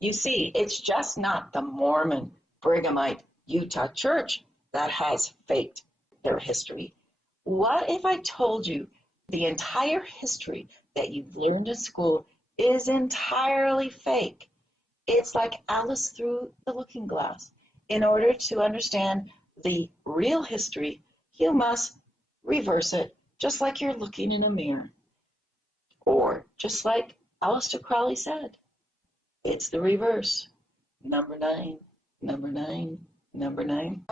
You see, it's just not the Mormon Brighamite Utah Church that has faked their history. What if I told you the entire history that you've learned in school is entirely fake? It's like Alice through the looking glass. In order to understand the real history, you must reverse it, just like you're looking in a mirror. Or just like Aleister Crowley said, it's the reverse. Number 9, number 9, number 9.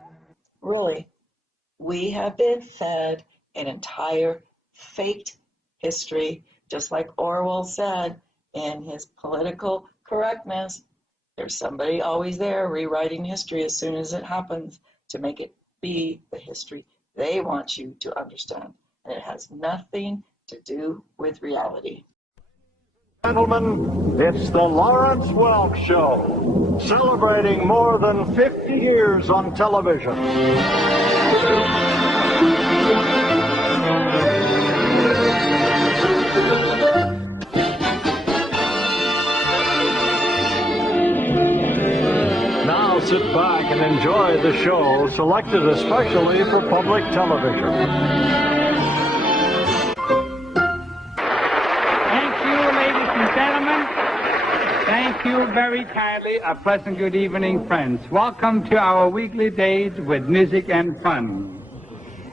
Really, we have been fed an entire faked history, just like Orwell said in his Political Correctness. There's somebody always there rewriting history as soon as it happens to make it be the history they want you to understand. And it has nothing to do with reality. Gentlemen, it's the Lawrence Welk Show, celebrating more than 50 years on television. Now sit back and enjoy the show selected especially for public television. Thank you very kindly. A pleasant good evening, friends. Welcome to our weekly days with music and fun.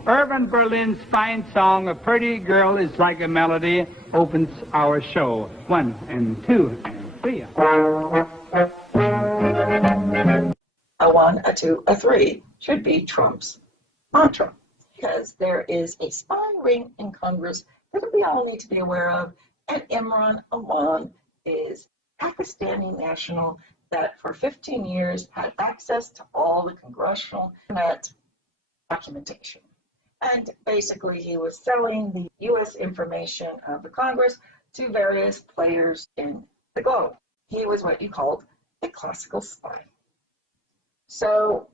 Irving Berlin's fine song, A Pretty Girl is Like a Melody, opens our show. 1 and 2 and 3. A 1, a 2, a 3 should be Trump's mantra, because there is a spy ring in Congress that we all need to be aware of, and Imran Awan is Pakistani national that for 15 years had access to all the congressional net documentation. And basically he was selling the U.S. information of the Congress to various players in the globe. He was what you called a classical spy. So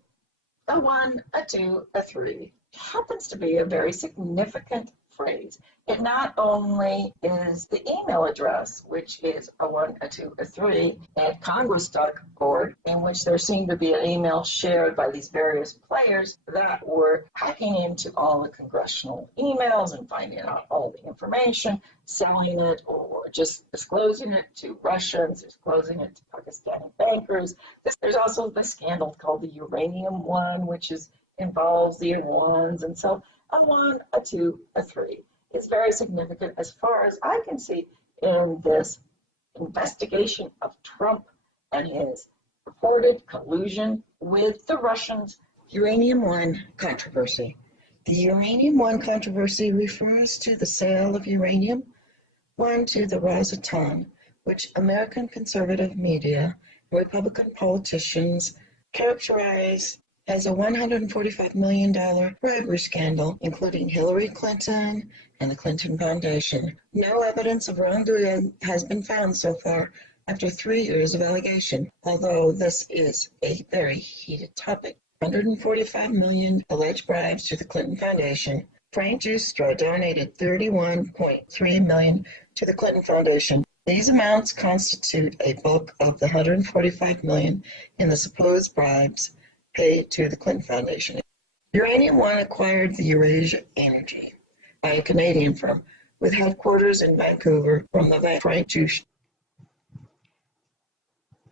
a 1, a 2, a 3 happens to be a very significant phrase. It not only is the email address, which is a 1, a 2, a 3 at congress.org, in which there seemed to be an email shared by these various players that were hacking into all the congressional emails and finding out all the information, selling it or just disclosing it to Russians, disclosing it to Pakistani bankers. There's also the scandal called the uranium one, which involves the Iranians, and so a 1, a 2, a 3 is very significant as far as I can see in this investigation of Trump and his purported collusion with the Russians. Uranium One controversy. The Uranium One controversy refers to the sale of uranium one to the Rosatom, which American conservative media and Republican politicians characterize as a $145 million bribery scandal, including Hillary Clinton and the Clinton Foundation. No evidence of wrongdoing has been found so far after 3 years of allegation, although this is a very heated topic. 145 million alleged bribes to the Clinton Foundation. Frank Giustra donated $31.3 million to the Clinton Foundation. These amounts constitute a bulk of the $145 million in the supposed bribes paid to the Clinton Foundation. Uranium One acquired the Eurasia Energy by a Canadian firm with headquarters in Vancouver from the Frank Giustra.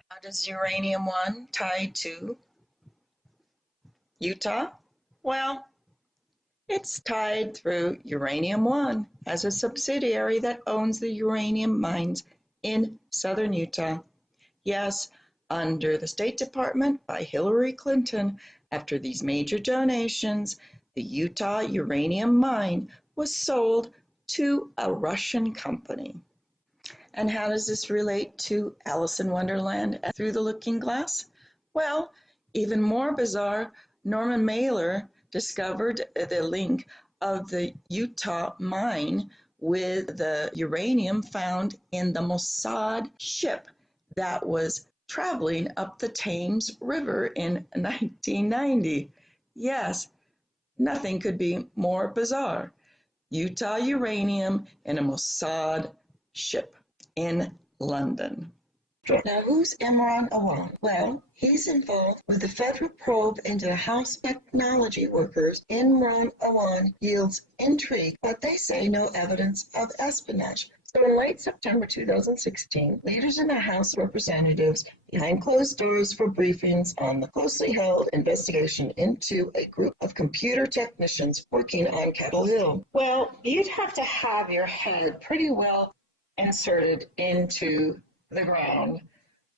How does Uranium One tie to Utah? Well, it's tied through Uranium One as a subsidiary that owns the uranium mines in southern Utah. Yes, under the State Department by Hillary Clinton, after these major donations, the Utah uranium mine was sold to a Russian company. And how does this relate to Alice in Wonderland Through the Looking Glass? Well, even more bizarre, Norman Mailer discovered the link of the Utah mine with the uranium found in the Mossad ship that was traveling up the Thames River in 1990. Yes, nothing could be more bizarre. Utah uranium in a Mossad ship in London. Now, who's Imran Awan? Well, he's involved with the federal probe into the House technology workers. Imran Awan yields intrigue, but they say no evidence of espionage. So in late September 2016, leaders in the House of Representatives behind closed doors for briefings on the closely held investigation into a group of computer technicians working on Capitol Hill. Well, you'd have to have your head pretty well inserted into the ground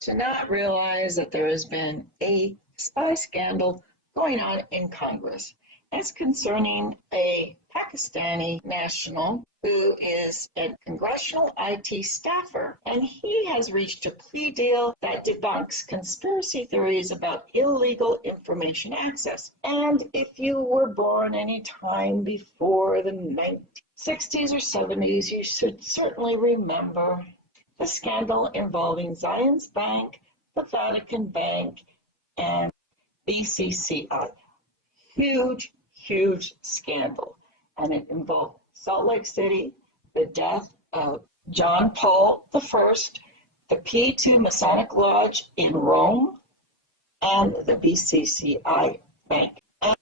to not realize that there has been a spy scandal going on in Congress. It's concerning a Pakistani national who is a congressional IT staffer, and he has reached a plea deal that debunks conspiracy theories about illegal information access. And if you were born any time before the 1960s or 70s, you should certainly remember the scandal involving Zions Bank, the Vatican Bank, and BCCI. Huge scandal. And it involved Salt Lake City, the death of John Paul I, the P2 Masonic Lodge in Rome, and the BCCI Bank. And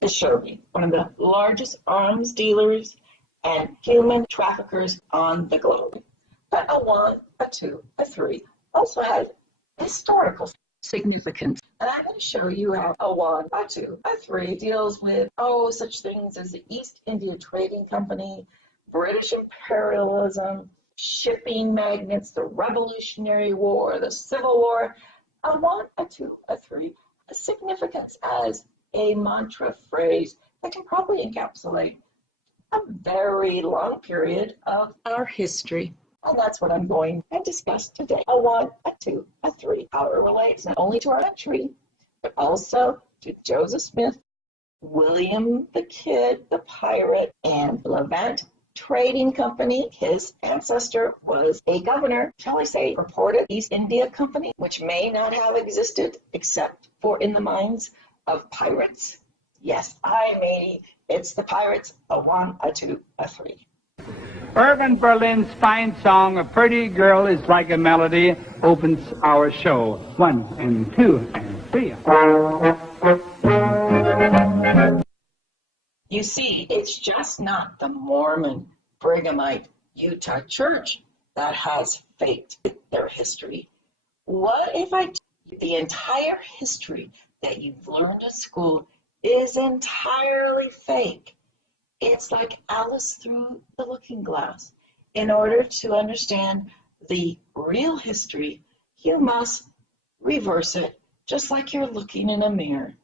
the Sherby, one of the largest arms dealers and human traffickers on the globe. But a 1, a 2, a 3 also had historical significance. And I'm going to show you how a 1, a 2, a 3 deals with, such things as the East India Trading Company, British imperialism, shipping magnates, the Revolutionary War, the Civil War. A 1, a 2, a 3, a significance as a mantra phrase that can probably encapsulate a very long period of our history. And that's what I'm going to discuss today. A 1, a 2, a 3. How it relates not only to our country, but also to Joseph Smith, William the Kid, the pirate, and Levant Trading Company. His ancestor was a governor, shall I say, purported East India Company, which may not have existed except for in the minds of pirates. Yes, it's the pirates. A 1, a 2, a 3. Irving Berlin's fine song, A Pretty Girl is Like a Melody, opens our show. 1 and 2 and 3. You see, it's just not the Mormon Brighamite Utah Church that has faked their history. What if the entire history that you've learned at school is entirely fake? It's like Alice through the looking glass. In order to understand the real history, you must reverse it, just like you're looking in a mirror.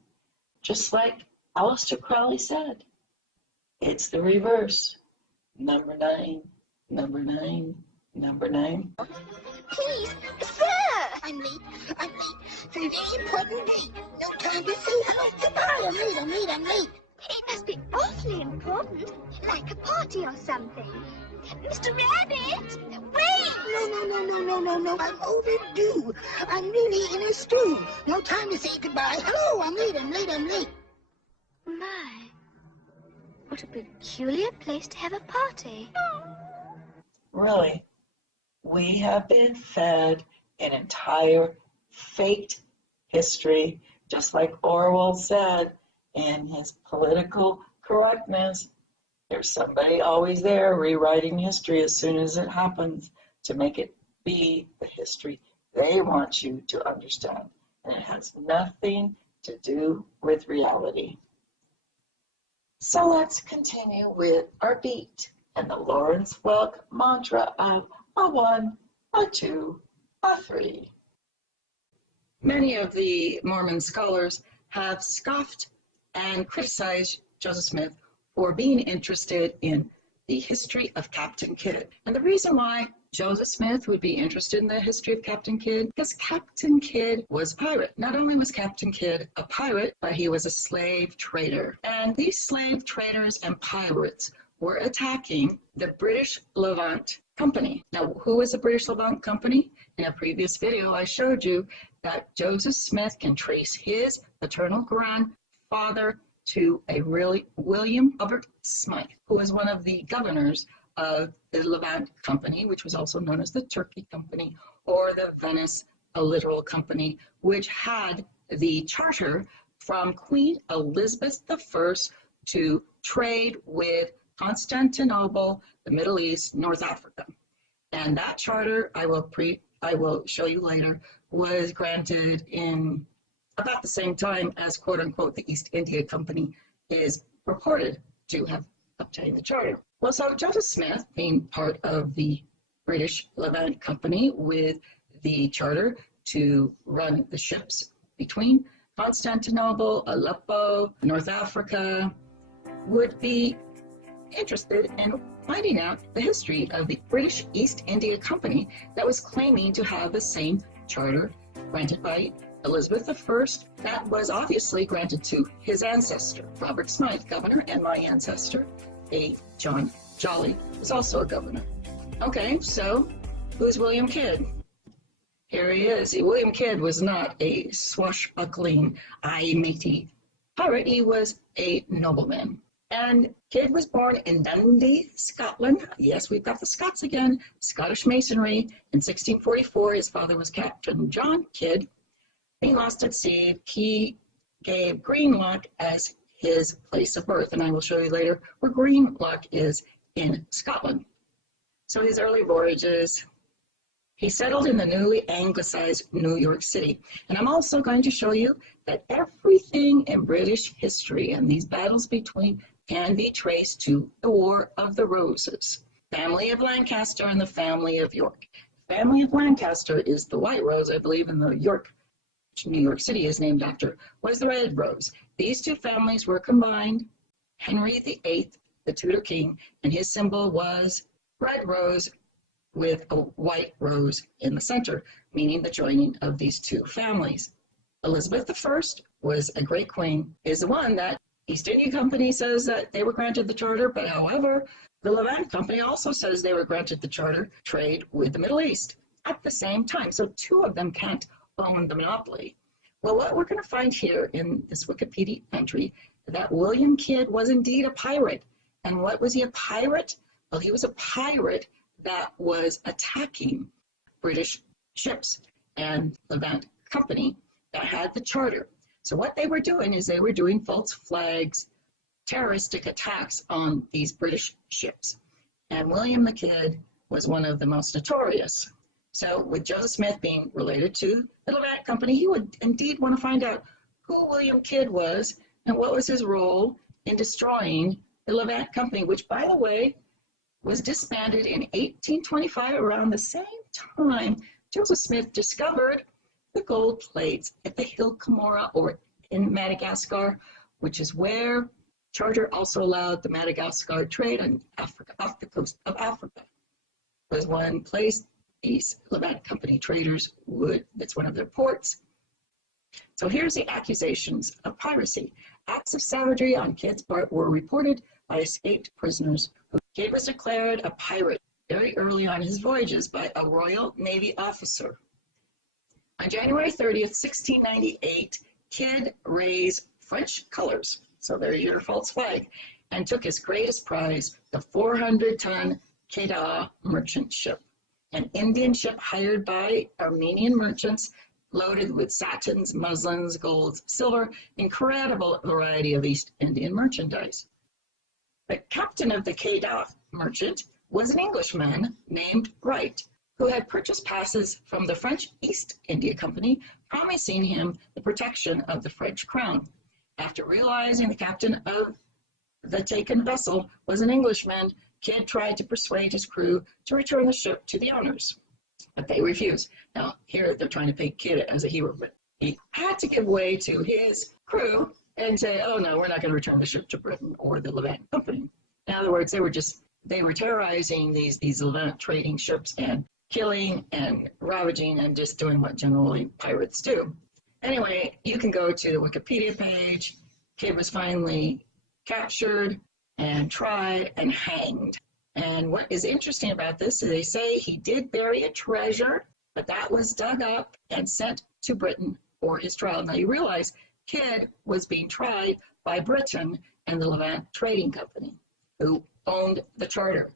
Just like Aleister Crowley said, it's the reverse. Number 9, number 9, number 9. Please, sir! I'm late. Very important date. No time to say hello. Goodbye. I'm late. It must be awfully important, like a party or something. Mr. Rabbit, wait! No. I'm overdue. I'm really in a stew. No time to say goodbye. Hello, I'm late. My, what a peculiar place to have a party. Really, we have been fed an entire faked history, just like Orwell said in his political correctness. There's somebody always there rewriting history as soon as it happens to make it be the history they want you to understand. And it has nothing to do with reality. So let's continue with our beat and the Lawrence Welk mantra of a 1, a 2, a 3. Many of the Mormon scholars have scoffed and criticized Joseph Smith for being interested in the history of Captain Kidd. And the reason why Joseph Smith would be interested in the history of Captain Kidd, because Captain Kidd was a pirate. Not only was Captain Kidd a pirate, but he was a slave trader. And these slave traders and pirates were attacking the British Levant Company. Now, who was the British Levant Company? In a previous video, I showed you that Joseph Smith can trace his paternal grandfather to a William Albert Smythe, who was one of the governors of the Levant Company, which was also known as the Turkey Company for the Venice Littoral Company, which had the charter from Queen Elizabeth I to trade with Constantinople, the Middle East, North Africa. And that charter, I will show you later, was granted in about the same time as, quote unquote, the East India Company is purported to have obtained the charter. Well, so Joseph Smith, being part of the British Levant Company with the charter to run the ships between Constantinople, Aleppo, North Africa, would be interested in finding out the history of the British East India Company that was claiming to have the same charter granted by Elizabeth I that was obviously granted to his ancestor, Robert Smythe, governor, and my ancestor, a John Jolly, was also a governor. Okay, so who's William Kidd? Here he is. William Kidd was not a swashbuckling, matey pirate. He was a nobleman. And Kidd was born in Dundee, Scotland. Yes, we've got the Scots again. Scottish masonry. In 1644, his father was Captain John Kidd. He lost at sea. He gave Greenlock as his place of birth. And I will show you later where Greenlock is in Scotland. So his early voyages, he settled in the newly anglicized New York City. And I'm also going to show you that everything in British history and these battles between can be traced to the War of the Roses. Family of Lancaster and the family of York. Family of Lancaster is the white rose, I believe, in the New York City is named after, was the red rose. These two families were combined. Henry VIII, the Tudor king, and his symbol was red rose with a white rose in the center, meaning the joining of these two families. Elizabeth I was a great queen, is the one that East India Company says that they were granted the charter, but however, the Levant Company also says they were granted the charter trade with the Middle East at the same time. So two of them can't own the monopoly. Well, what we're going to find here in this Wikipedia entry, that William Kidd was indeed a pirate. And what was he a pirate? Well, he was a pirate that was attacking British ships and Levant Company that had the charter. So what they were doing is they were doing false flags, terroristic attacks on these British ships. And William the Kidd was one of the most notorious. So with Joseph Smith being related to the Levant Company, he would indeed want to find out who William Kidd was and what was his role in destroying the Levant Company, which, by the way, was disbanded in 1825, around the same time Joseph Smith discovered the gold plates at the Hill Cumorah, or in Madagascar, which is where charter also allowed the Madagascar trade in Africa, off the coast of Africa. It was one place these Levant Company traders would, that's one of their ports. So here's the accusations of piracy. Acts of savagery on Kidd's part were reported by escaped prisoners. Kidd was declared a pirate very early on his voyages by a Royal Navy officer. On January 30th, 1698, Kidd raised French colors, so there's your false flag, and took his greatest prize, the 400-ton Kedah merchant ship, an Indian ship hired by Armenian merchants, loaded with satins, muslins, golds, silver, incredible variety of East Indian merchandise. The captain of the Kedah merchant was an Englishman named Wright, who had purchased passes from the French East India Company, promising him the protection of the French crown. After realizing the captain of the taken vessel was an Englishman, Kidd tried to persuade his crew to return the ship to the owners, but they refused. Now, here they're trying to paint Kidd as a hero, but he had to give way to his crew and say, oh no, we're not going to return the ship to Britain or the Levant Company. In other words, they were terrorizing these Levant trading ships and killing and ravaging and just doing what generally pirates do. Anyway, you can go to the Wikipedia page. Kidd was finally captured and tried and hanged. And what is interesting about this is they say he did bury a treasure, but that was dug up and sent to Britain for his trial. Now you realize Kidd was being tried by Britain and the Levant Trading Company, who owned the charter.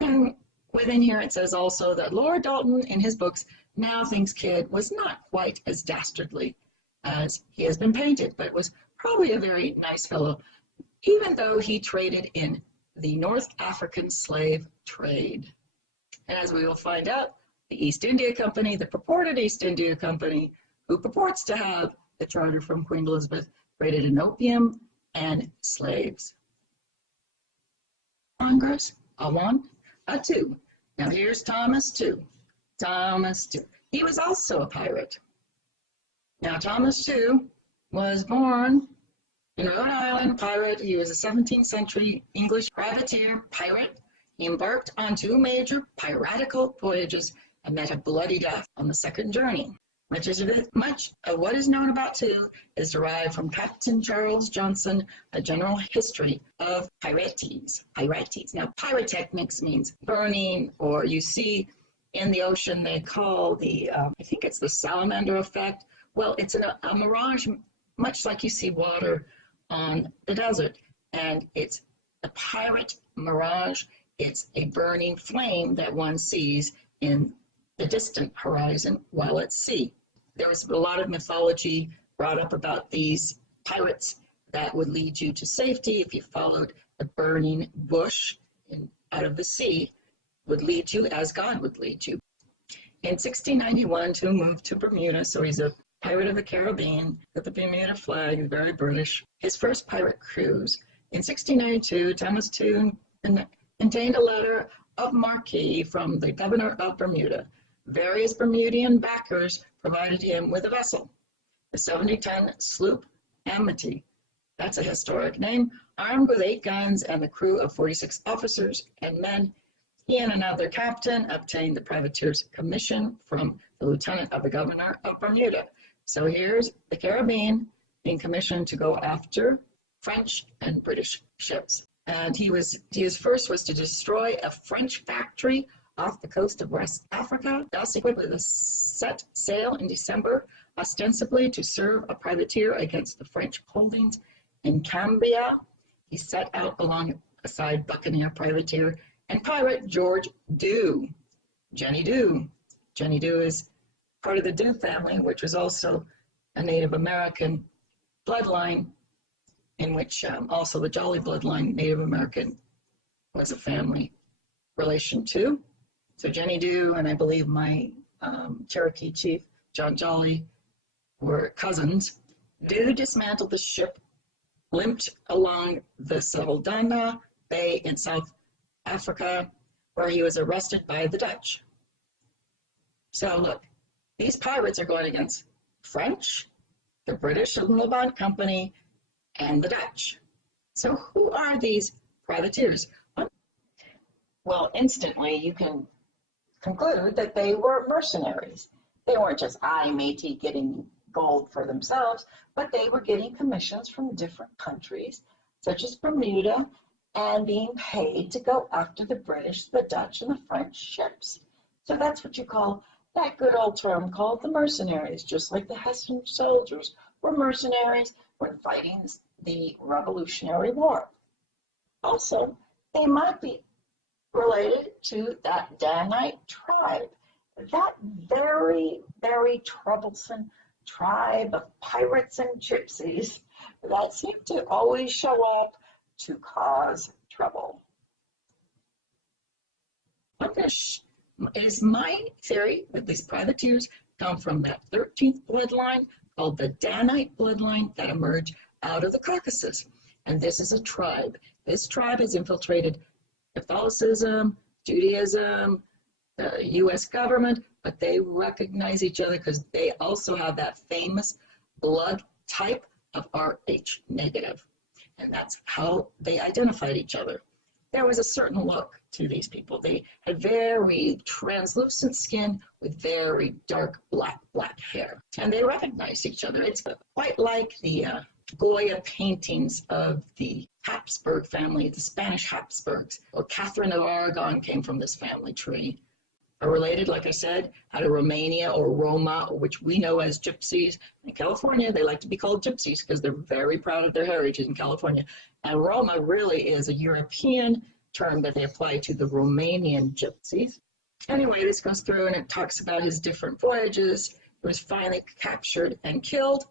And Within here, it says also that Lord Dalton, in his books, now thinks Kidd was not quite as dastardly as he has been painted, but was probably a very nice fellow, even though he traded in the North African slave trade. And as we will find out, the East India Company, the purported East India Company, who purports to have the charter from Queen Elizabeth, traded in opium and slaves. Congress, a one, a two. Now here's Thomas Two. Thomas Two. He was also a pirate. Now Thomas Two was born in Rhode Island, pirate. He was a 17th century English privateer pirate. He embarked on two major piratical voyages and met a bloody death on the second journey. Much of what is known about Two is derived from Captain Charles Johnson, A General History of Pirates. Now, pyrotechnics means burning, or you see in the ocean they call the, I think it's the salamander effect. Well, it's a mirage, much like you see water on the desert, and it's a pirate mirage. It's a burning flame that one sees in the distant horizon while at sea. There was a lot of mythology brought up about these pirates that would lead you to safety if you followed the burning bush out of the sea, would lead you as God would lead you. In 1691, Two moved to Bermuda, so he's a pirate of the Caribbean with the Bermuda flag, very British. His first pirate cruise. In 1692, Thomas Two contained a letter of marque from the governor of Bermuda. Various Bermudian backers provided him with a vessel, the 70-ton sloop Amity. That's a historic name, armed with 8 guns and the crew of 46 officers and men. He and another captain obtained the privateer's commission from the lieutenant of the governor of Bermuda. So here's the Caribbean being commissioned to go after French and British ships. And his first was to destroy a French factory off the coast of West Africa. Thus equipped with a set sail in December, ostensibly to serve a privateer against the French holdings in Cambia. He set out alongside buccaneer privateer and pirate George Dew, Jenny Dew. Jenny Dew is part of the Dew family, which was also a Native American bloodline, in which also the Jolly bloodline, Native American, was a family relation to. So Jenny Dew and I believe my Cherokee chief, John Jolly, were cousins. Dew dismantled the ship, limped along the Saldanha Bay in South Africa, where he was arrested by the Dutch. So look, these pirates are going against French, the British and Levant Company, and the Dutch. So who are these privateers? Well, instantly you can conclude that they were mercenaries. They weren't just matey getting gold for themselves, but they were getting commissions from different countries, such as Bermuda, and being paid to go after the British, the Dutch, and the French ships. So that's what you call that good old term called the mercenaries, just like the Hessian soldiers were mercenaries when fighting the Revolutionary War. Also, they might be related to that Danite tribe, that very, very troublesome tribe of pirates and gypsies that seem to always show up to cause trouble. Is my theory that these privateers come from that 13th bloodline called the Danite bloodline that emerged out of the Caucasus. And this is a tribe. This tribe has infiltrated Catholicism, Judaism, the U.S. government, but they recognize each other because they also have that famous blood type of Rh negative. And that's how they identified each other. There was a certain look to these people. They had very translucent skin with very dark black hair. And they recognized each other. It's quite like the Goya paintings of the Habsburg family, the Spanish Habsburgs. Well, Catherine of Aragon came from this family tree. Are related, like I said, out of Romania or Roma, which we know as gypsies. In California, they like to be called gypsies because they're very proud of their heritage in California. And Roma really is a European term that they apply to the Romanian gypsies. Anyway, this goes through and it talks about his different voyages. He was finally captured and killed.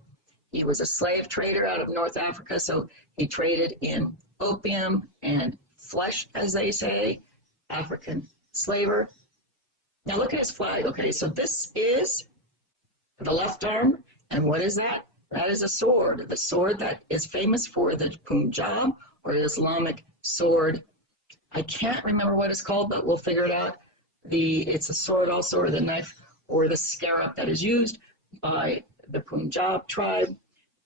He was a slave trader out of North Africa, so he traded in opium and flesh, as they say, African slaver. Now look at his flag. Okay, so this is the left arm, and what is that? That is a sword, the sword that is famous for the Punjab, or Islamic sword. I can't remember what it's called, but we'll figure it out. It's a sword also, or the knife, or the scarab that is used by the Punjab tribe,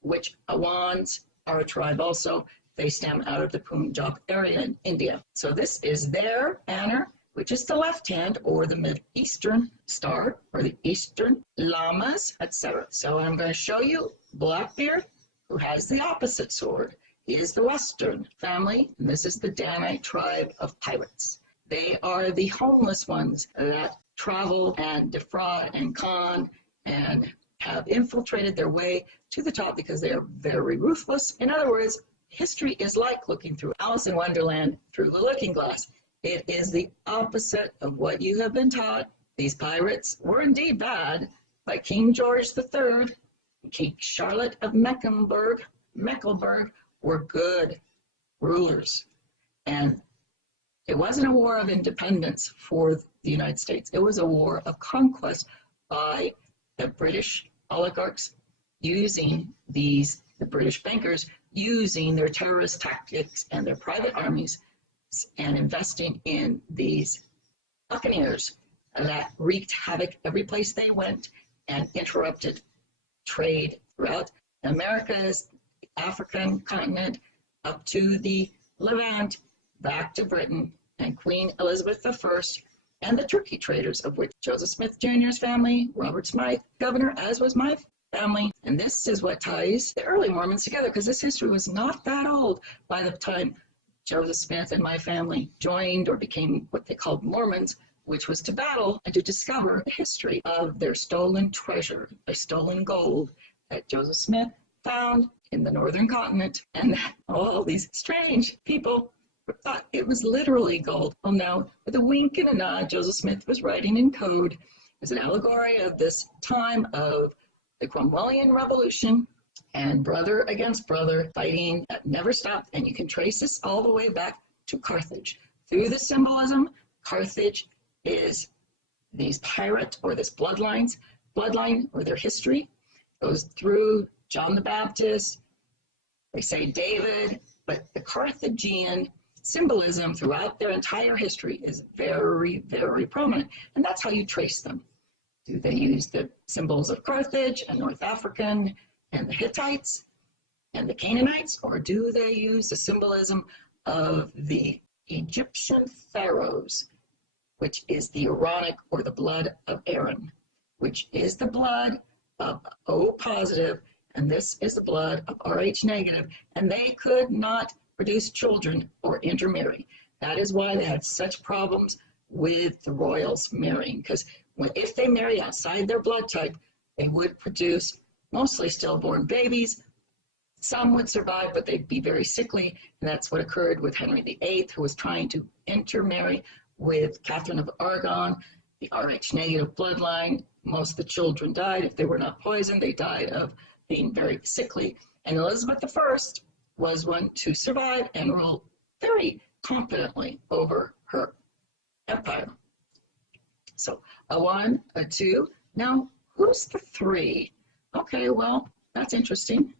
which Awans are a tribe also. They stem out of the Punjab area in India. So this is their banner, which is the left hand, or the Mid-Eastern star, or the Eastern llamas, etc. So I'm going to show you Blackbeard, who has the opposite sword. He is the Western family, and this is the Danite tribe of pirates. They are the homeless ones that travel and defraud and con and have infiltrated their way to the top because they are very ruthless. In other words, history is like looking through Alice in Wonderland through the looking glass. It is the opposite of what you have been taught. These pirates were indeed bad, but King George III, King Charlotte of Mecklenburg were good rulers. And it wasn't a war of independence for the United States. It was a war of conquest by the British oligarchs using the British bankers using their terrorist tactics and their private armies and investing in these buccaneers that wreaked havoc every place they went and interrupted trade throughout America's African continent up to the Levant, back to Britain, and Queen Elizabeth I, and the Turkey traders, of which Joseph Smith Jr.'s family, Robert Smythe, governor, as was my family. And this is what ties the early Mormons together, because this history was not that old by the time Joseph Smith and my family joined or became what they called Mormons, which was to battle and to discover the history of their stolen treasure, their stolen gold that Joseph Smith found in the northern continent, and all these strange people thought it was literally gold. Well, no, with a wink and a nod, Joseph Smith was writing in code as an allegory of this time of the Cromwellian Revolution and brother against brother fighting that never stopped. And you can trace this all the way back to Carthage. Through the symbolism, Carthage is these pirate or this bloodline or their history goes through John the Baptist, they say David, but the Carthaginian symbolism throughout their entire history is very, very prominent. And that's how you trace them. Do they use the symbols of Carthage and North African and the Hittites and the Canaanites, or do they use the symbolism of the Egyptian pharaohs, which is the Aaronic or the blood of Aaron, which is the blood of O positive, and this is the blood of Rh negative, and they could not produce children or intermarry. That is why they had such problems with the royals marrying, because if they marry outside their blood type, they would produce mostly stillborn babies. Some would survive, but they'd be very sickly, and that's what occurred with Henry VIII, who was trying to intermarry with Catherine of Aragon, the Rh negative bloodline. Most of the children died. If they were not poisoned, they died of being very sickly. And Elizabeth I was one to survive and rule very confidently over her empire. So a 1, a 2. Now, who's the 3? Okay, well, that's interesting.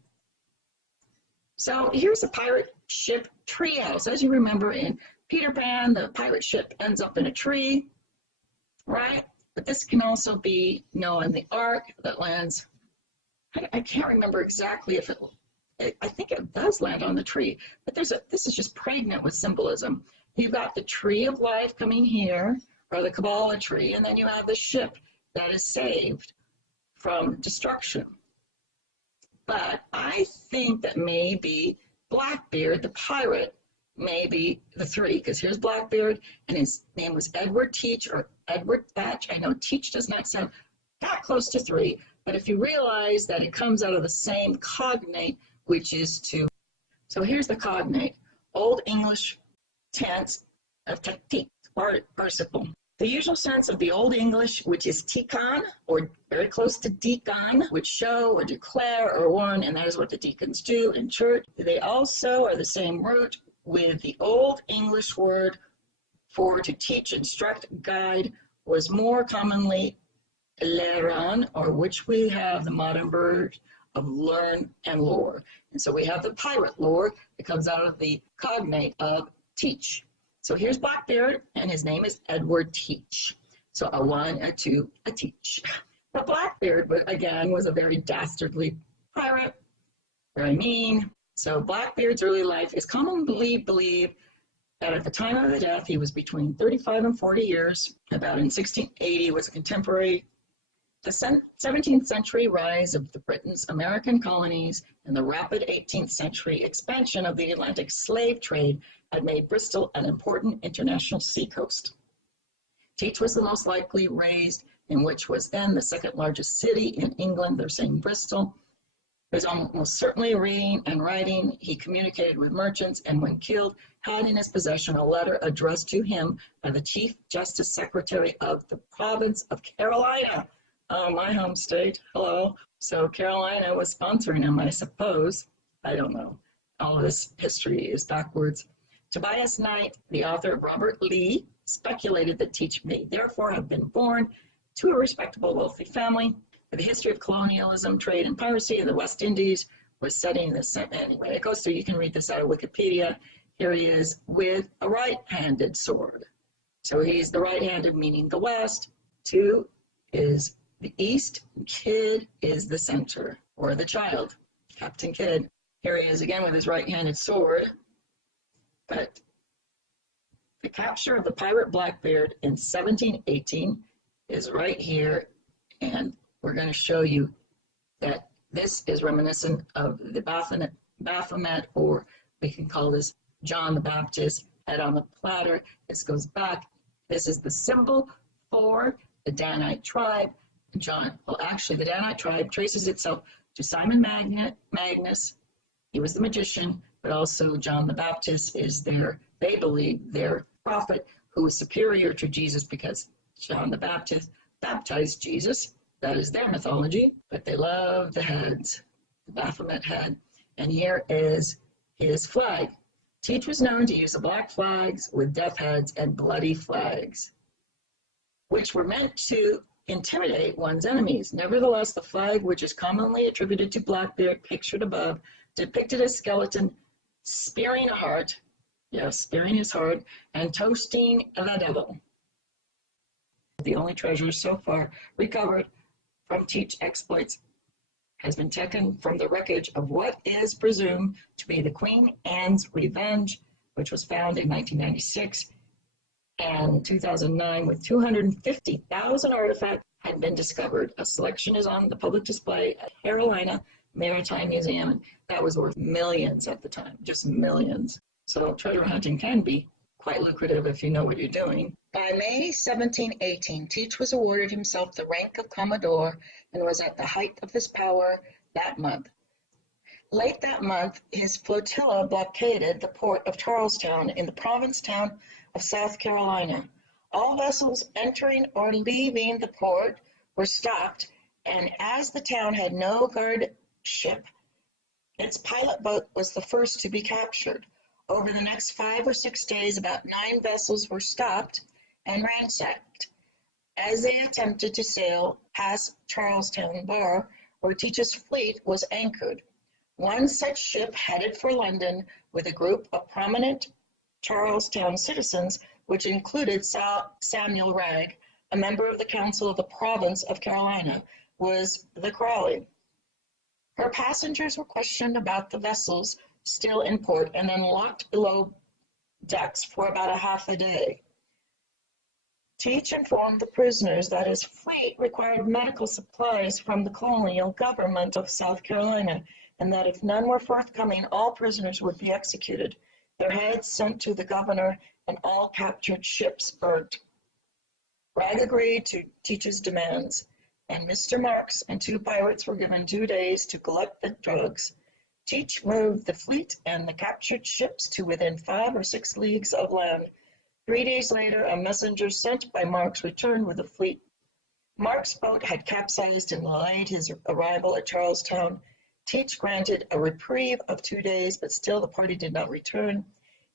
So here's a pirate ship treehouse. As you remember in Peter Pan, the pirate ship ends up in a tree, right? But this can also be Noah and the Ark that lands. I can't remember exactly if I think it does land on the tree, but this is just pregnant with symbolism. You've got the tree of life coming here, or the Kabbalah tree, and then you have the ship that is saved from destruction. But I think that maybe Blackbeard, the pirate, may be the 3, because here's Blackbeard, and his name was Edward Teach, or Edward Thatch. I know Teach does not sound that close to 3, but if you realize that it comes out of the same cognate, which is to, so here's the cognate, Old English tense, of tactique, participle. The usual sense of the Old English, which is tikon, or very close to deacon, which show or declare or warn, and that is what the deacons do in church. They also are the same root with the Old English word for to teach, instruct, guide, was more commonly leran, or which we have the modern verb of learn and lore. And so we have the pirate lore that comes out of the cognate of teach. So here's Blackbeard, and his name is Edward Teach. So a 1, a 2, a Teach. But Blackbeard, again, was a very dastardly pirate, very mean. So Blackbeard's early life is commonly believed that at the time of the death, he was between 35 and 40 years. About in 1680 was a contemporary. The 17th century rise of the Britain's American colonies and the rapid 18th century expansion of the Atlantic slave trade had made Bristol an important international seacoast. Teach was the most likely raised in which was then the second largest city in England. They're saying Bristol. He was almost certainly reading and writing. He communicated with merchants, and when killed, had in his possession a letter addressed to him by the Chief Justice Secretary of the province of Carolina. My home state, hello. So Carolina was sponsoring him, I suppose. I don't know. All of this history is backwards. Tobias Knight, the author of Robert Lee, speculated that Teach may therefore have been born to a respectable, wealthy family. The history of colonialism, trade, and piracy in the West Indies was setting this. Anyway, it goes through, you can read this out of Wikipedia. Here he is with a right-handed sword. So he's the right-handed, meaning the West. 2 is the East. Kidd is the center, or the child, Captain Kidd. Here he is again with his right-handed sword. But the capture of the pirate Blackbeard in 1718 is right here, and we're going to show you that this is reminiscent of the Baphomet, or we can call this John the Baptist, head on the platter. This goes back. This is the symbol for the Danite tribe. The Danite tribe traces itself to Simon Magnus. He was the magician, but also John the Baptist is they believe, their prophet who was superior to Jesus because John the Baptist baptized Jesus. That is their mythology, but they love the heads, the Baphomet head. And here is his flag. Teach was known to use the black flags with death heads and bloody flags, which were meant to intimidate one's enemies. Nevertheless, the flag, which is commonly attributed to Blackbeard, pictured above, depicted a skeleton spearing a heart, spearing his heart, and toasting the devil. The only treasure so far recovered from Teach exploits has been taken from the wreckage of what is presumed to be the Queen Anne's Revenge, which was found in 1996 and 2009, with 250,000 artifacts had been discovered. A selection is on the public display at Carolina Maritime Museum, and that was worth millions at the time, just millions. So treasure hunting can be quite lucrative if you know what you're doing. By May 1718, Teach was awarded himself the rank of Commodore and was at the height of his power that month. Late that month, his flotilla blockaded the port of Charlestown in the province town of South Carolina. All vessels entering or leaving the port were stopped, and as the town had no guard ship, its pilot boat was the first to be captured. Over the next 5 or 6 days, about 9 vessels were stopped and ransacked as they attempted to sail past Charlestown Bar, where Teach's fleet was anchored. One such ship headed for London with a group of prominent Charlestown citizens, which included Samuel Wragg, a member of the Council of the Province of Carolina, was the Crawley. Her passengers were questioned about the vessels still in port and then locked below decks for about a half a day. Teach informed the prisoners that his fleet required medical supplies from the colonial government of South Carolina, and that if none were forthcoming, all prisoners would be executed, their heads sent to the governor, and all captured ships burnt. Bragg agreed to Teach's demands, and Mr. Marks and 2 pirates were given 2 days to collect the drugs. Teach moved the fleet and the captured ships to within 5 or 6 leagues of land. 3 days later, a messenger sent by Marks returned with a fleet. Mark's boat had capsized and delayed his arrival at Charlestown. Teach granted a reprieve of 2 days, but still the party did not return.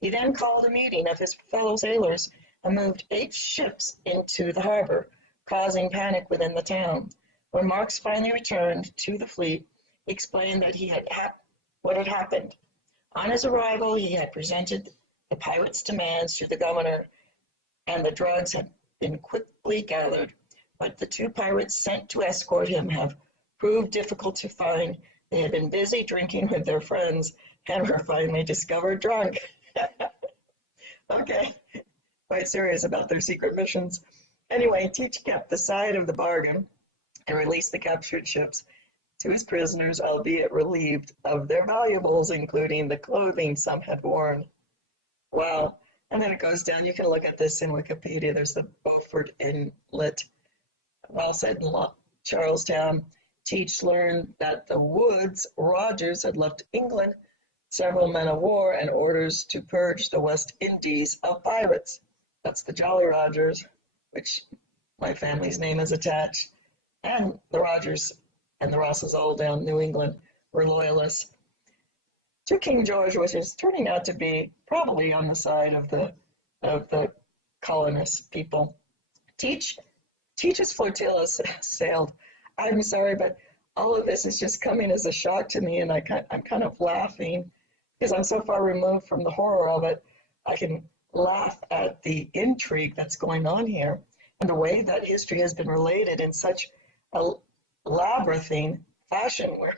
He then called a meeting of his fellow sailors and moved 8 ships into the harbor, causing panic within the town. When Marks finally returned to the fleet, he explained that what had happened. On his arrival, he had presented the pirates' demands to the governor, and the drugs had been quickly gathered. But the 2 pirates sent to escort him have proved difficult to find. They had been busy drinking with their friends and were finally discovered drunk. Okay, quite serious about their secret missions. Anyway, Teach kept the side of the bargain and released the captured ships to his prisoners, albeit relieved of their valuables, including the clothing some had worn. Wow. And then it goes down. You can look at this in Wikipedia. There's the Beaufort Inlet. While set in Charlestown, Teach learned that the Woods Rogers had left England several men of war and orders to purge the West Indies of pirates. That's the Jolly Rogers, which my family's name is attached. And the Rogers and the Rosses all down New England were loyalists to King George, which is turning out to be probably on the side of the colonist people. Teach's flotilla sailed. I'm sorry, but all of this is just coming as a shock to me, and I'm kind of laughing because I'm so far removed from the horror of it. I can laugh at the intrigue that's going on here and the way that history has been related in such a labyrinthine fashion where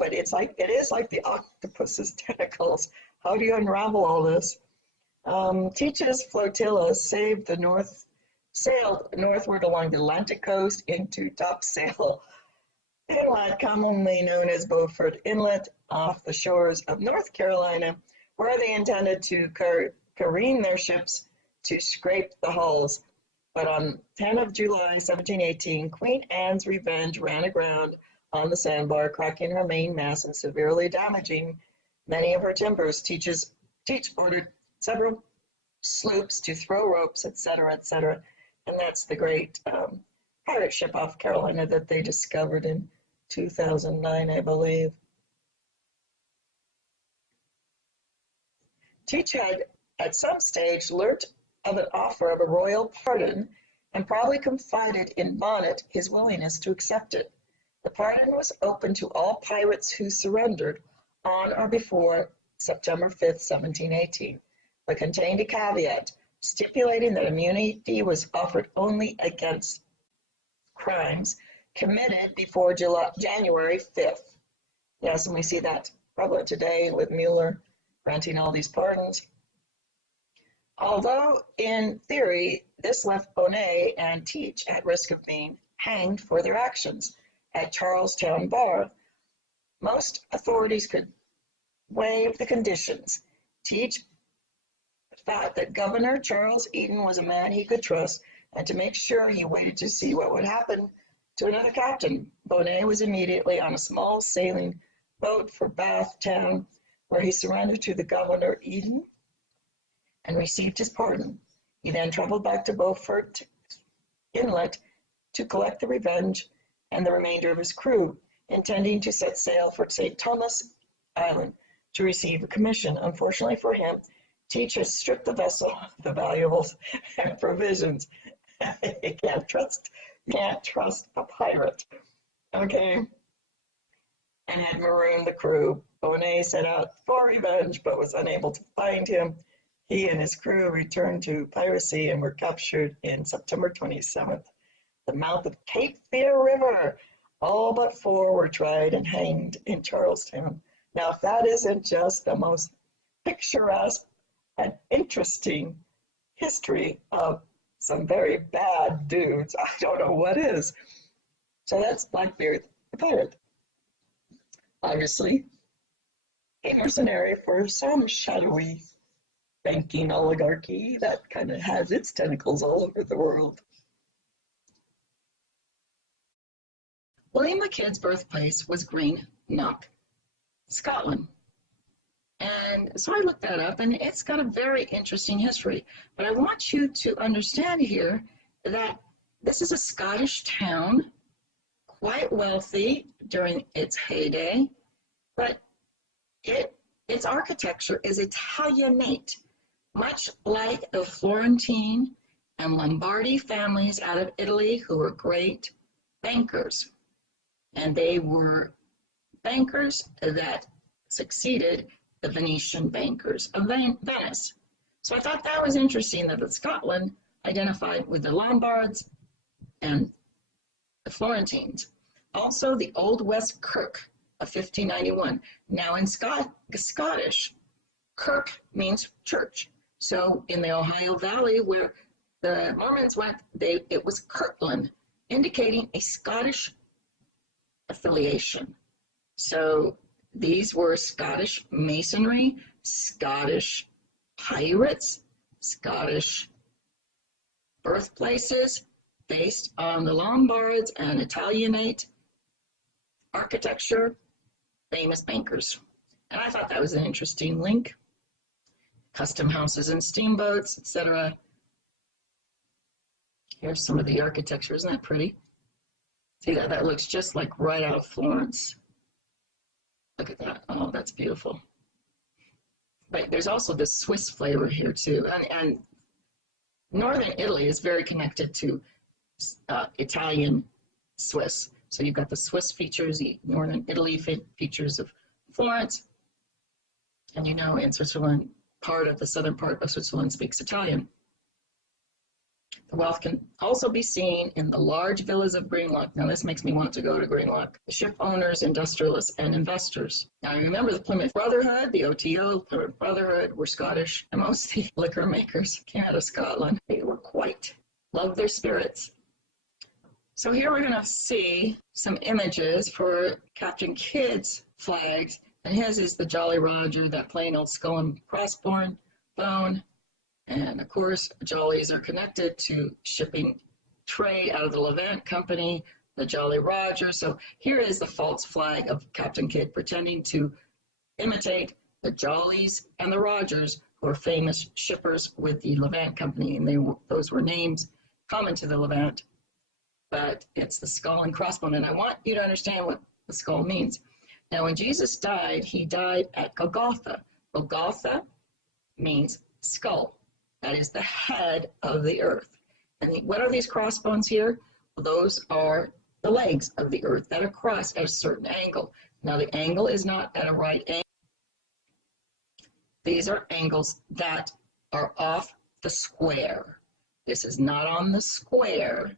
but it is like the octopus's tentacles. How do you unravel all this? Teach's flotilla sailed northward along the Atlantic coast into Topsail Inlet, commonly known as Beaufort Inlet, off the shores of North Carolina, where they intended to careen their ships to scrape the hulls. But on 10 of July 1718, Queen Anne's Revenge ran aground on the sandbar, cracking her main mast and severely damaging many of her timbers. Teach ordered several sloops to throw ropes, etc., etc., and that's the great pirate ship off Carolina that they discovered in 2009, I believe. Teach had, at some stage, learnt of an offer of a royal pardon and probably confided in Bonnet his willingness to accept it. The pardon was open to all pirates who surrendered on or before September 5th, 1718, but contained a caveat stipulating that immunity was offered only against crimes committed before January 5th. Yes, and we see that prevalent today with Mueller granting all these pardons. Although, in theory, this left Bonnet and Teach at risk of being hanged for their actions at Charlestown Bar, most authorities could waive the conditions. Teach thought that Governor Charles Eden was a man he could trust, and to make sure, he waited to see what would happen to another captain. Bonnet was immediately on a small sailing boat for Bath Town, where he surrendered to the Governor Eden and received his pardon. He then traveled back to Beaufort Inlet to collect the Revenge and the remainder of his crew, intending to set sail for St. Thomas Island to receive a commission. Unfortunately for him, Teach has stripped the vessel of the valuables and provisions. You can't trust a pirate. Okay. And had marooned the crew. Bonnet set out for revenge, but was unable to find him. He and his crew returned to piracy and were captured in September 27th. The mouth of Cape Fear River. All but 4 were tried and hanged in Charlestown. Now, if that isn't just the most picturesque and interesting history of some very bad dudes, I don't know what is. So that's Blackbeard the pirate. Obviously, a mercenary for some shadowy banking oligarchy that kind of has its tentacles all over the world. William the Kid's birthplace was Greenock, Scotland. And so I looked that up, and it's got a very interesting history. But I want you to understand here that this is a Scottish town, quite wealthy during its heyday, but its architecture is Italianate, much like the Florentine and Lombardy families out of Italy who were great bankers. And they were bankers that succeeded the Venetian bankers of Venice. So I thought that was interesting that Scotland identified with the Lombards and the Florentines. Also, the Old West Kirk of 1591. Now in Scottish, Kirk means church. So in the Ohio Valley where the Mormons went, it was Kirtland, indicating a Scottish affiliation. So these were Scottish masonry, Scottish pirates, Scottish birthplaces based on the Lombards and Italianate architecture, famous bankers. And I thought that was an interesting link. Custom houses and steamboats, etc. Here's some of the architecture. Isn't that pretty? See that? That looks just like right out of Florence. Look at that. Oh, that's beautiful. But there's also this Swiss flavor here too. And northern Italy is very connected to Italian Swiss. So you've got the Swiss features, the northern Italy features of Florence. And you know, in Switzerland, part of the southern part of Switzerland speaks Italian. The wealth can also be seen in the large villas of Greenlock. Now this makes me want to go to Greenlock. The ship owners, industrialists, and investors. Now you remember the Plymouth Brotherhood, the OTO, Plymouth Brotherhood were Scottish, and most of the liquor makers came out of Scotland. They were quite, loved their spirits. So here we're going to see some images for Captain Kidd's flags, and his is the Jolly Roger, that plain old skull and crossbone. And of course, Jollies are connected to shipping trade out of the Levant Company, the Jolly Roger. So here is the false flag of Captain Kidd pretending to imitate the Jollies and the Rogers, who are famous shippers with the Levant Company, and those were names common to the Levant. But it's the skull and crossbone, and I want you to understand what the skull means. Now, when Jesus died, he died at Golgotha. Golgotha means skull. That is the head of the earth. And what are these crossbones here? Well, those are the legs of the earth that are crossed at a certain angle. Now, the angle is not at a right angle. These are angles that are off the square. This is not on the square.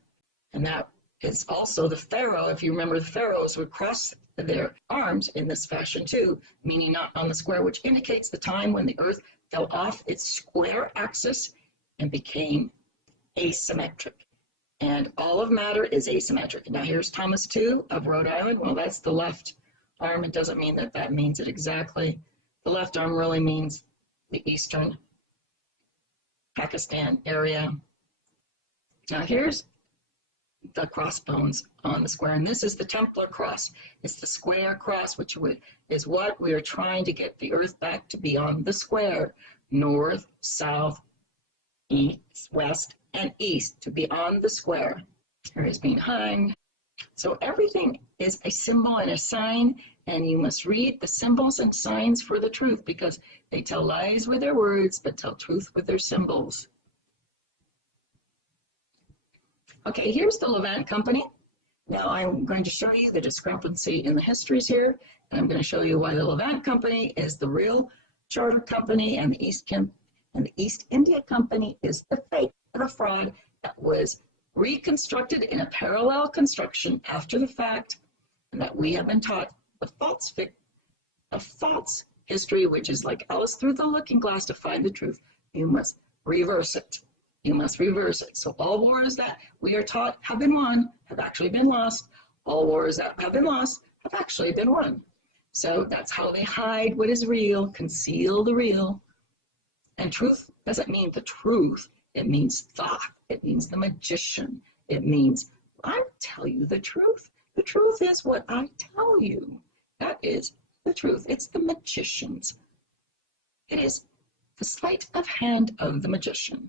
And that is also the pharaoh. If you remember, the pharaohs would cross their arms in this fashion too, meaning not on the square, which indicates the time when the earth fell off its square axis and became asymmetric. And all of matter is asymmetric. Now here's Thomas II of Rhode Island. Well, that's the left arm. It doesn't mean that that means it exactly. The left arm really means the eastern Pakistan area. Now here's the crossbones on the square, and this is the Templar cross. It's the square cross, which is what we are trying to get the earth back to be on the square. North, south, east, west, and east, to be on the square. Here is being hung. So everything is a symbol and a sign, and you must read the symbols and signs for the truth, because they tell lies with their words, but tell truth with their symbols. Okay, here's the Levant Company. Now I'm going to show you the discrepancy in the histories here, and I'm going to show you why the Levant Company is the real charter company, and the East India Company is the fake, the fraud that was reconstructed in a parallel construction after the fact, and that we have been taught the false history, which is like Alice through the looking glass to find the truth. You must reverse it. You must reverse it. So all wars that we are taught have been won have actually been lost. All wars that have been lost have actually been won. So that's how they hide what is real, conceal the real. And truth doesn't mean the truth. It means thought. It means the magician. It means I tell you the truth. The truth is what I tell you. That is the truth. It's the magician's It is the sleight of hand of the magician.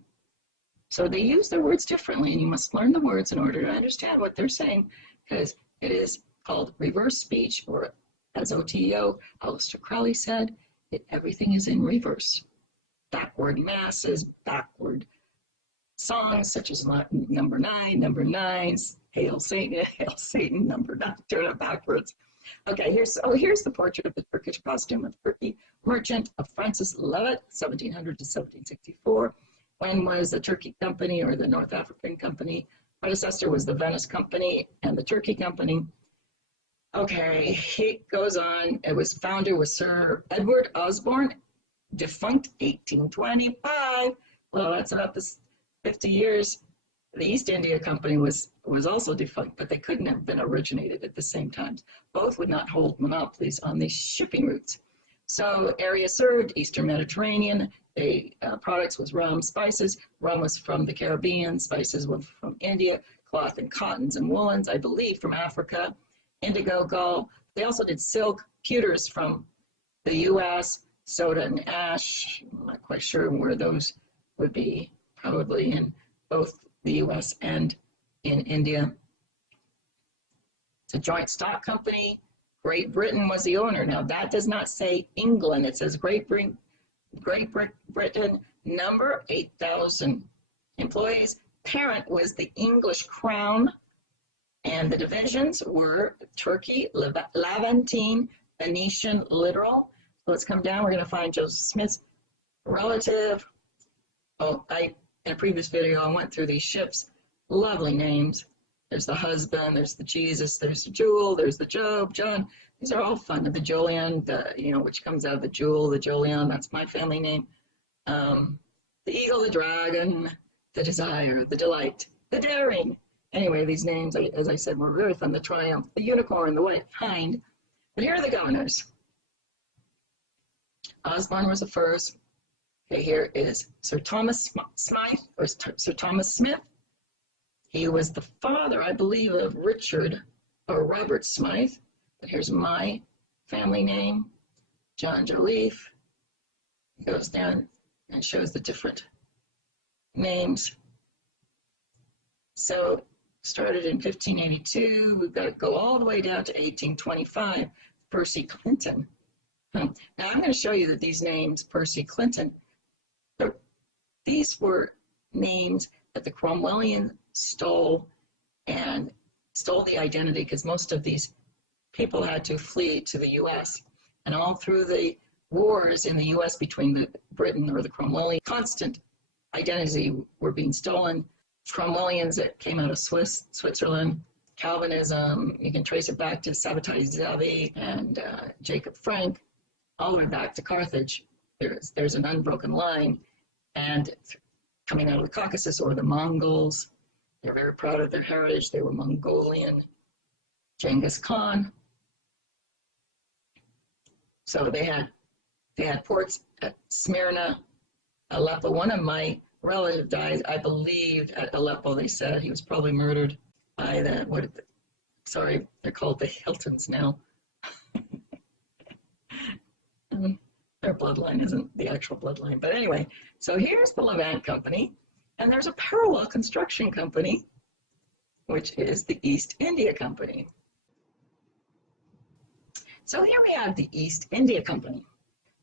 So they use their words differently, and you must learn the words in order to understand what they're saying, because it is called reverse speech, or as OTO, Aleister Crowley said, everything is in reverse. Backward masses, backward songs such as number nine, Hail Satan, number 9, turn it backwards. Okay, here's the portrait of the Turkish costume of Turkey merchant of Francis Levet, 1700 to 1764. When was the Turkey Company, or the North African Company? Predecessor was the Venice Company and the Turkey Company. Okay, he goes on. It was founder was Sir Edward Osborne, defunct 1825. Well, that's about this 50 years. The East India Company was also defunct, but they couldn't have been originated at the same time. Both would not hold monopolies on these shipping routes. So area served, Eastern Mediterranean. The products was rum, spices. Rum was from the Caribbean, spices were from India, cloth and cottons and woolens, I believe, from Africa, indigo, gall. They also did silk, pewters from the U.S., soda and ash. I'm not quite sure where those would be, probably in both the U.S. and in India. It's a joint stock company. Great Britain was the owner. Now, that does not say England. It says Great Britain, number 8,000 employees. Parent was the English Crown, and the divisions were Turkey, Levantine, Venetian, Littoral. So let's come down. We're going to find Joseph Smith's relative. Oh, in a previous video, I went through these ships. Lovely names. There's the husband, there's the Jesus, there's the Jewel, there's the Job, John. These are all fun. The Julian, which comes out of the Jewel, the Julian, that's my family name. The Eagle, the Dragon, the Desire, the Delight, the Daring. Anyway, these names, as I said, were very fun. The Triumph, the Unicorn, the White Hind. But here are the governors. Osborne was the first. Okay, here is Sir Thomas Smythe, or Sir Thomas Smith. He was the father, I believe, of Richard or Robert Smythe. But here's my family name, John Joliffe. It goes down and shows the different names. So started in 1582. We've got to go all the way down to 1825. Percy Clinton. Now I'm going to show you that these names, Percy Clinton, these were names that the Cromwellians stole the identity, because most of these people had to flee to the U.S. And all through the wars in the U.S. between the Britain or the Cromwellian, constant identity were being stolen. Cromwellians that came out of Switzerland, Calvinism, you can trace it back to Sabbatai Zevi and Jacob Frank, all the way back to Carthage. There's an unbroken line. And coming out of the Caucasus, or the Mongols, they're very proud of their heritage. They were Mongolian. Genghis Khan. So they had ports at Smyrna, Aleppo. One of my relatives died, I believe, at Aleppo. They said he was probably murdered by they're called the Hiltons now. Their bloodline isn't the actual bloodline. But anyway, so here's the Levant Company, and there's a parallel construction company, which is the East India Company. So here we have the East India Company.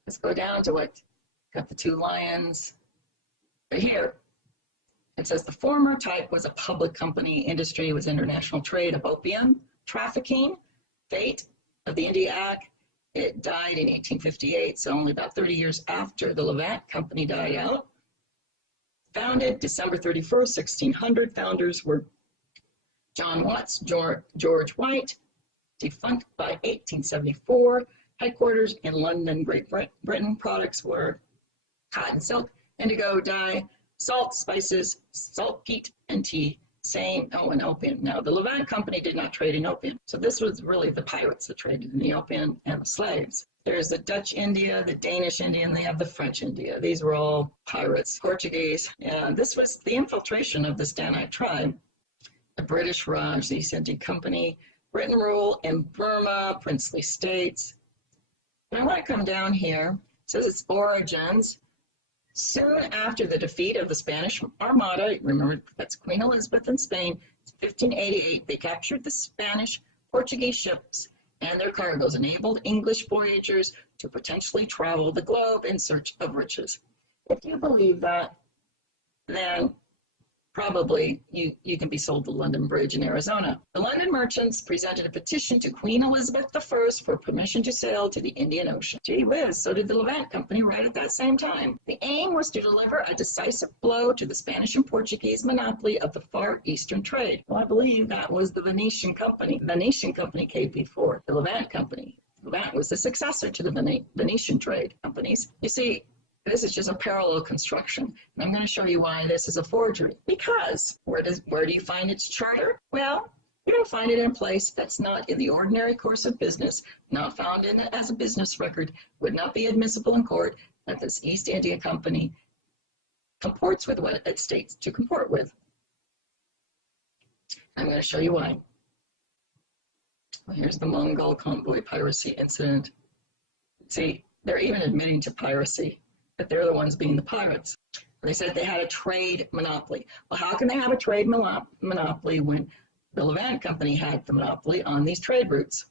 Let's go down to got the two lions. But here, it says the former type was a public company. Industry was international trade of opium, trafficking, fate of the India Act. It died in 1858, so only about 30 years after the Levant Company died out. Founded December 31st, 1600. Founders were John Watts, George White. Defunct by 1874. Headquarters in London, Great Britain. Products were cotton, silk, indigo, dye, salt, spices, saltpeat, and tea. And opium. Now, the Levant Company did not trade in opium. So this was really the pirates that traded in the opium and the slaves. There's the Dutch India, the Danish India, and they have the French India. These were all pirates, Portuguese. And this was the infiltration of the Stanite tribe. The British Raj, the East India Company, Britain rule in Burma, princely states. And I want to come down here. says its origins soon after the defeat of the Spanish Armada. Remember, that's Queen Elizabeth in Spain. 1588, they captured the Spanish Portuguese ships and their cargoes, enabled English voyagers to potentially travel the globe in search of riches. If you believe that, then probably you can be sold to London Bridge in Arizona. The London merchants presented a petition to Queen Elizabeth I for permission to sail to the Indian Ocean. Gee whiz, so did the Levant Company right at that same time. The aim was to deliver a decisive blow to the Spanish and Portuguese monopoly of the Far Eastern trade. Well, I believe that was the Venetian Company. The Venetian Company came before the Levant Company. Levant was the successor to the Venetian trade companies. You see, this is just a parallel construction, and I'm going to show you why this is a forgery. Because where do you find its charter? Well, you're going to find it in a place that's not in the ordinary course of business, not found in it as a business record, would not be admissible in court, that this East India Company comports with what it states to comport with. I'm going to show you why. Well, here's the Mongol convoy piracy incident. See, they're even admitting to piracy, but they're the ones being the pirates. They said they had a trade monopoly. Well, how can they have a trade monopoly when the Levant Company had the monopoly on these trade routes?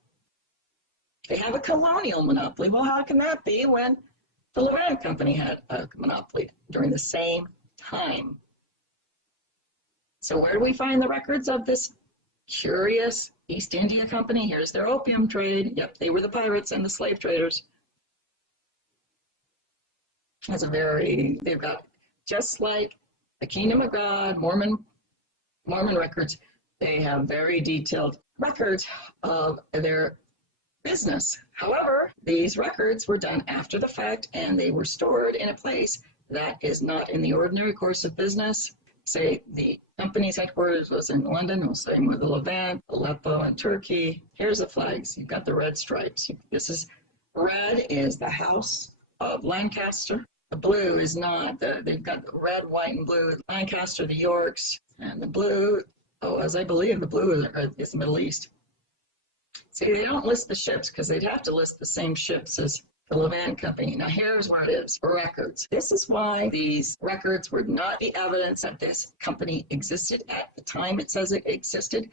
They have a colonial monopoly. Well, how can that be when the Levant Company had a monopoly during the same time? So where do we find the records of this curious East India Company? Here's their opium trade. Yep, they were the pirates and the slave traders. They've got, just like the Kingdom of God, Mormon records, they have very detailed records of their business. However, these records were done after the fact, and they were stored in a place that is not in the ordinary course of business. Say the company's headquarters was in London, or same with the Levant, Aleppo, and Turkey. Here's the flags. You've got the red stripes. Red is the House of Lancaster. The blue is not. They've got the red, white, and blue. Lancaster, the Yorks, and the blue. Oh, as I believe, the blue is the Middle East. See, they don't list the ships because they'd have to list the same ships as the Levant Company. Now, here's where it is. Records. This is why these records were not the evidence that this company existed at the time it says it existed.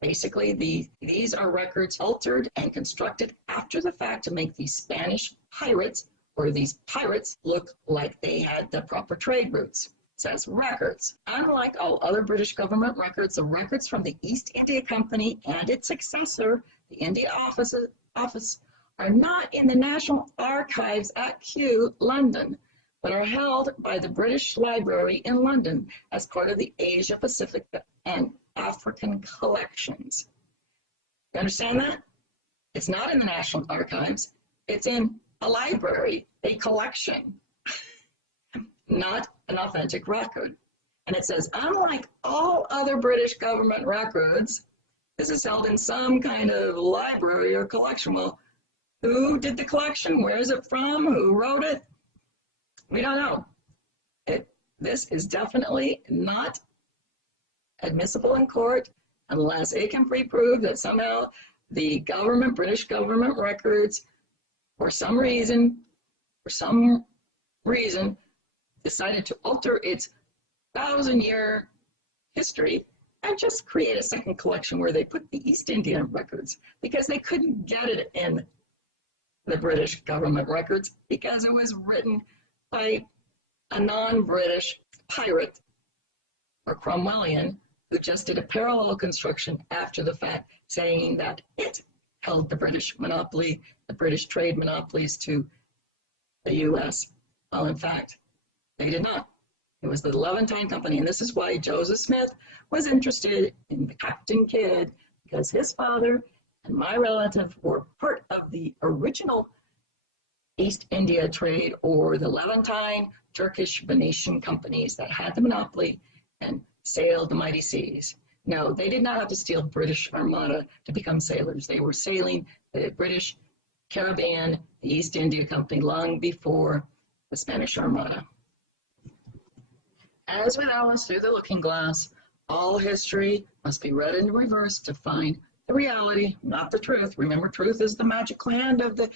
Basically, these are records altered and constructed after the fact to make these Spanish pirates or these pirates look like they had the proper trade routes. It says records. Unlike all other British government records, the records from the East India Company and its successor, the India Office, are not in the National Archives at Kew, London, but are held by the British Library in London as part of the Asia Pacific and African collections. You understand that? It's not in the National Archives. It's in a library, a collection, not an authentic record. And it says, unlike all other British government records, this is held in some kind of library or collection. Well, who did the collection? Where is it from? Who wrote it? We don't know. This is definitely not admissible in court unless it can be proved that somehow the government, British government records, for some reason, decided to alter its 1,000-year history and just create a second collection where they put the East India records because they couldn't get it in the British government records because it was written by a non-British pirate or Cromwellian who just did a parallel construction after the fact, saying that it held the British monopoly, the British trade monopolies to the U.S. Well, in fact, they did not. It was the Levantine Company, and this is why Joseph Smith was interested in the Captain Kidd, because his father and my relative were part of the original East India trade, or the Levantine, Turkish, Venetian companies that had the monopoly and sailed the mighty seas. No, they did not have to steal British Armada to become sailors. They were sailing the British Caribbean, the East India Company, long before the Spanish Armada. As with Alice through the looking glass, all history must be read in reverse to find the reality, not the truth. Remember, truth is the magical hand of the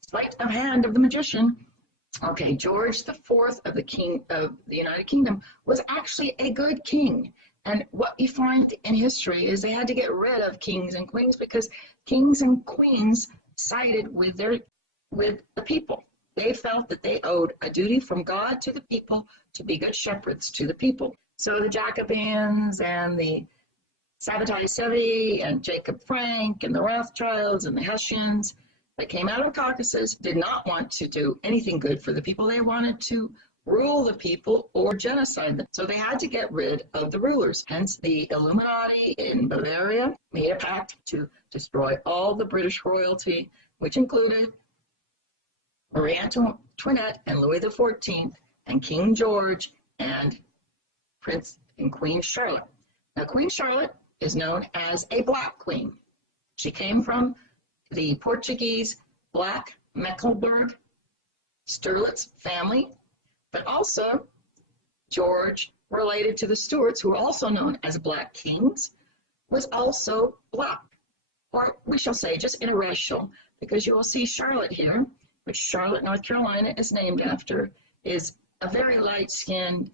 sleight of hand of the magician. Okay, George the Fourth of the United Kingdom was actually a good king. And what you find in history is they had to get rid of kings and queens because kings and queens sided with the people. They felt that they owed a duty from God to the people to be good shepherds to the people. So the Jacobins and the Sabbatai Sevi and Jacob Frank and the Rothschilds and the Hessians that came out of the Caucasus did not want to do anything good for the people. They wanted to rule the people or genocide them. So they had to get rid of the rulers. Hence, the Illuminati in Bavaria made a pact to destroy all the British royalty, which included Marie Antoinette and Louis XIV and King George and Prince and Queen Charlotte. Now, Queen Charlotte is known as a black queen. She came from the Portuguese Black Mecklenburg Sturlitz family, but also George, related to the Stuarts, who are also known as Black Kings, was also black, or we shall say just interracial, because you will see Charlotte here, which Charlotte, North Carolina is named after, is a very light-skinned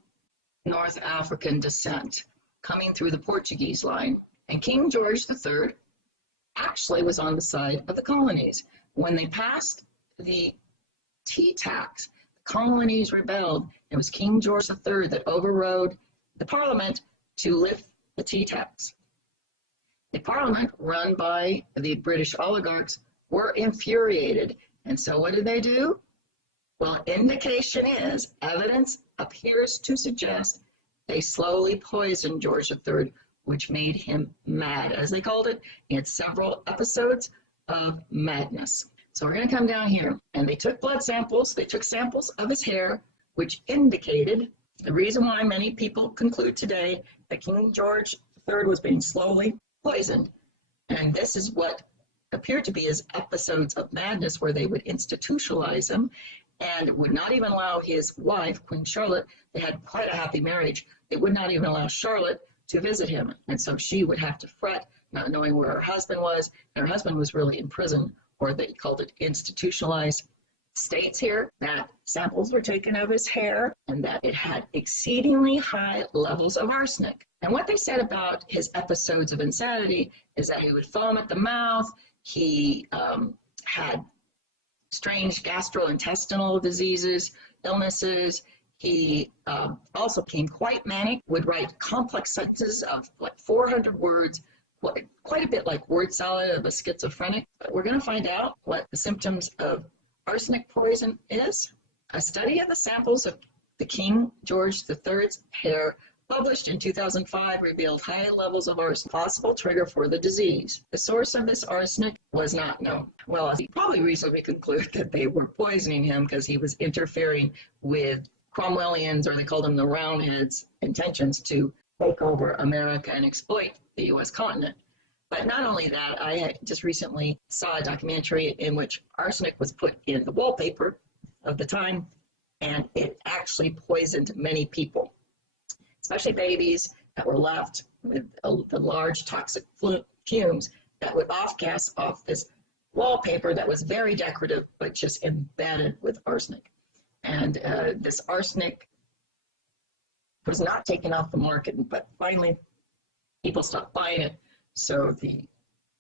North African descent coming through the Portuguese line. And King George III actually was on the side of the colonies. When they passed the tea tax, the colonies rebelled. It was King George III that overrode the parliament to lift the tea tax. The parliament, run by the British oligarchs, were infuriated. And so what did they do? Well, indication is, evidence appears to suggest they slowly poisoned George III, which made him mad, as they called it. He had several episodes of madness. So we're going to come down here, and they took blood samples. They took samples of his hair, which indicated the reason why many people conclude today that King George III was being slowly poisoned. And this is what appeared to be his episodes of madness, where they would institutionalize him and would not even allow his wife, Queen Charlotte. They had quite a happy marriage. They would not even allow Charlotte to visit him. And so she would have to fret, not knowing where her husband was. And her husband was really in prison, or they called it institutionalized. States here that samples were taken of his hair and that it had exceedingly high levels of arsenic. And what they said about his episodes of insanity is that he would foam at the mouth. He had strange gastrointestinal diseases, illnesses. He also became quite manic, would write complex sentences of like 400 words, quite a bit like word salad of a schizophrenic. But we're going to find out what the symptoms of arsenic poison is. A study of the samples of the King George III's hair, published in 2005, revealed high levels of arsenic, possible trigger for the disease. The source of this arsenic was not known. Well, you probably reasonably conclude that they were poisoning him because he was interfering with Cromwellians, or they called them the Roundheads, intentions to take over America and exploit the U.S. continent. But not only that, I just recently saw a documentary in which arsenic was put in the wallpaper of the time, and it actually poisoned many people, especially babies that were left with the large toxic fumes that would off-gas off this wallpaper that was very decorative, but just embedded with arsenic. And this arsenic was not taken off the market, but finally people stopped buying it. So the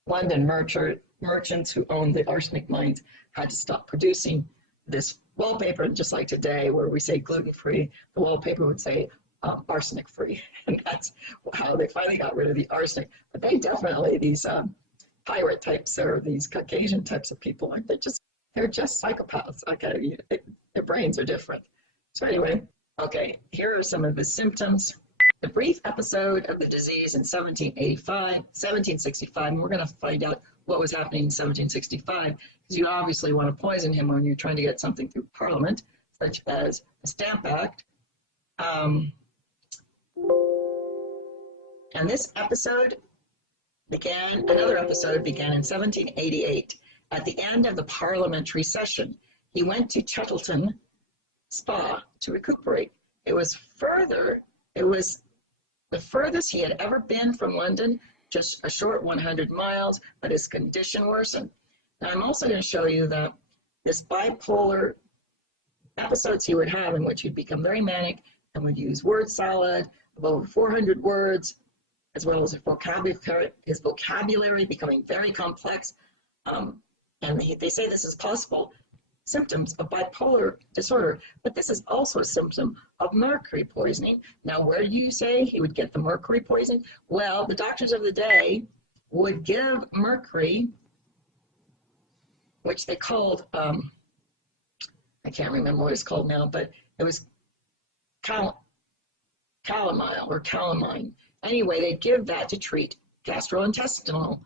London merchants who owned the arsenic mines had to stop producing this wallpaper. Just like today, where we say gluten-free, the wallpaper would say arsenic-free. And that's how they finally got rid of the arsenic. But they definitely, these pirate types, or these Caucasian types of people, they're just psychopaths. Okay, their brains are different. So anyway, okay, here are some of the symptoms. The brief episode of the disease in 1765, and we're going to find out what was happening in 1765, because you obviously want to poison him when you're trying to get something through Parliament, such as a Stamp Act. And this episode another episode began in 1788. At the end of the parliamentary session, he went to Chettleton Spa to recuperate. It was the furthest he had ever been from London, just a short 100 miles, but his condition worsened. Now, I'm also going to show you that this bipolar episodes he would have in which he'd become very manic and would use word salad of over 400 words, as well as his vocabulary becoming very complex. And they say this is possible symptoms of bipolar disorder, but this is also a symptom of mercury poisoning. Now, where do you say he would get the mercury poisoning? Well, the doctors of the day would give mercury, which they called, I can't remember what it's called now, but it was calamine or calamine. Anyway, they give that to treat gastrointestinal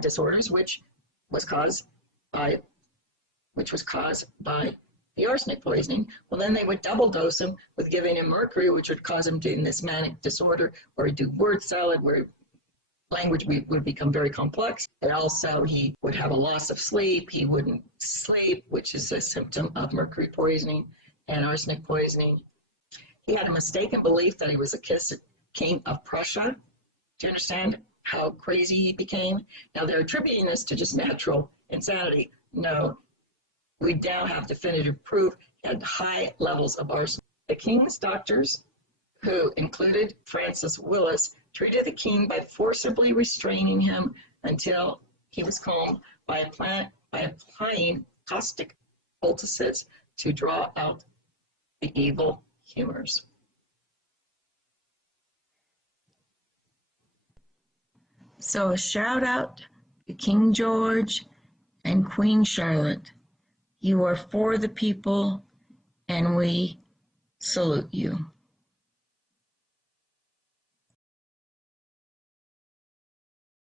disorders, which was caused by the arsenic poisoning. Well, then they would double dose him with giving him mercury, which would cause him to in this manic disorder, or he'd do word salad, where language would become very complex. And also he would have a loss of sleep. He wouldn't sleep, which is a symptom of mercury poisoning and arsenic poisoning. He had a mistaken belief that he was a king of Prussia. Do you understand how crazy he became? Now they're attributing this to just natural insanity. No, we now have definitive proof he had high levels of arsenic. The king's doctors, who included Francis Willis, treated the king by forcibly restraining him until he was calmed by applying caustic poultices to draw out the evil humors. So a shout out to King George and Queen Charlotte. You are for the people, and we salute you.